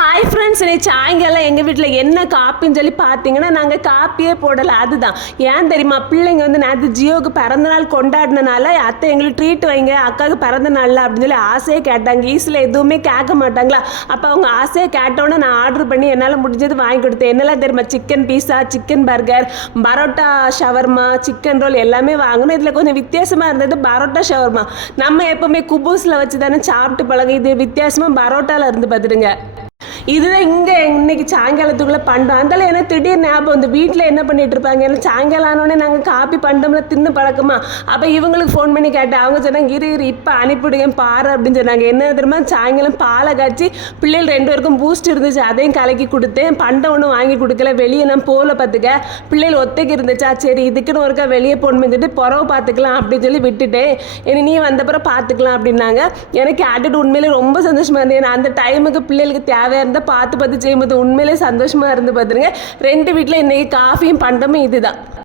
Hi friends இன்னைக்கு சாயங்காலம் எங்கள் வீட்டில் என்ன காப்பின்னு சொல்லி பார்த்தீங்கன்னா நாங்கள் காப்பியே போடலை அதுதான். ஏன் தெரியுமா? பிள்ளைங்க வந்து நேற்று ஜியோவுக்கு பிறந்த நாள் கொண்டாடினால அத்தை எங்களுக்கு ட்ரீட் வைங்க அக்காவுக்கு பிறந்த நாளில் அப்படின்னு சொல்லி ஆசையே கேட்டாங்க. ஈஸில் எதுவுமே கேட்க மாட்டாங்களா? அப்போ அவங்க ஆசையை கேட்டோன்னே நான் ஆர்டர் பண்ணி என்னால் முடிஞ்சது வாங்கி கொடுத்தேன். என்னெல்லாம் தெரியுமா? Chicken pizza chicken burger parotta shawarma chicken roll எல்லாமே வாங்கணும். இதில் கொஞ்சம் வித்தியாசமாக இருந்தது பரோட்டா ஷவர்மா நம்ம எப்போவுமே குபூஸில் வச்சு தானே சாப்பிட்டு பழக இது வித்தியாசமாக பரோட்டாவில் இருந்து பார்த்துடுங்க இதுதான் இங்கே இன்னைக்கு சாயங்காலத்துக்குள்ளே பண்ணுறோம் அதால ஏன்னா திடீர் ஞாபகம் வந்து வீட்டில் என்ன பண்ணிட்டு இருப்பாங்க? ஏன்னா சாயங்காலானோடனே நாங்கள் காப்பி பண்டம்ல தின்னு பழக்கமா. அப்போ இவங்களுக்கு ஃபோன் பண்ணி கேட்டேன். அவங்க சொன்னாங்க இரு இரு இப்போ அனுப்பிவிடுங்க பாரு அப்படின்னு சொன்னாங்க. என்ன தெரியுமா? சாயங்காலம் பாலை காய்ச்சி பிள்ளைகள் ரெண்டு பேருக்கும் பூஸ்ட் இருந்துச்சு. அதையும் கலக்கி கொடுத்தேன். பண்டை ஒன்றும் வாங்கி கொடுக்கல. வெளியே நான் போல பார்த்துக்க பிள்ளைகள் ஒத்தைக்கு இருந்துச்சா? சரி இதுக்குன்னு ஒருக்கா வெளியே போகணுமே சொல்லிட்டு புறவை பார்த்துக்கலாம் அப்படின்னு சொல்லி விட்டுட்டேன். இனி நீ வந்தப்புறம் பார்த்துக்கலாம் அப்படின்னாங்க. எனக்கு கேட்டுட்டு உண்மையிலே ரொம்ப சந்தோஷமாக இருந்தது. ஏன்னா அந்த டைமுக்கு பிள்ளைகளுக்கு தேவையான இருந்தால் பார்த்து பார்த்து செய்யும்போது உண்மையிலே சந்தோஷமா இருந்து பார்த்துருங்க ரெண்டு வீட்டில் இன்னைக்கு காஃபியும் பண்டமும் இதுதான்.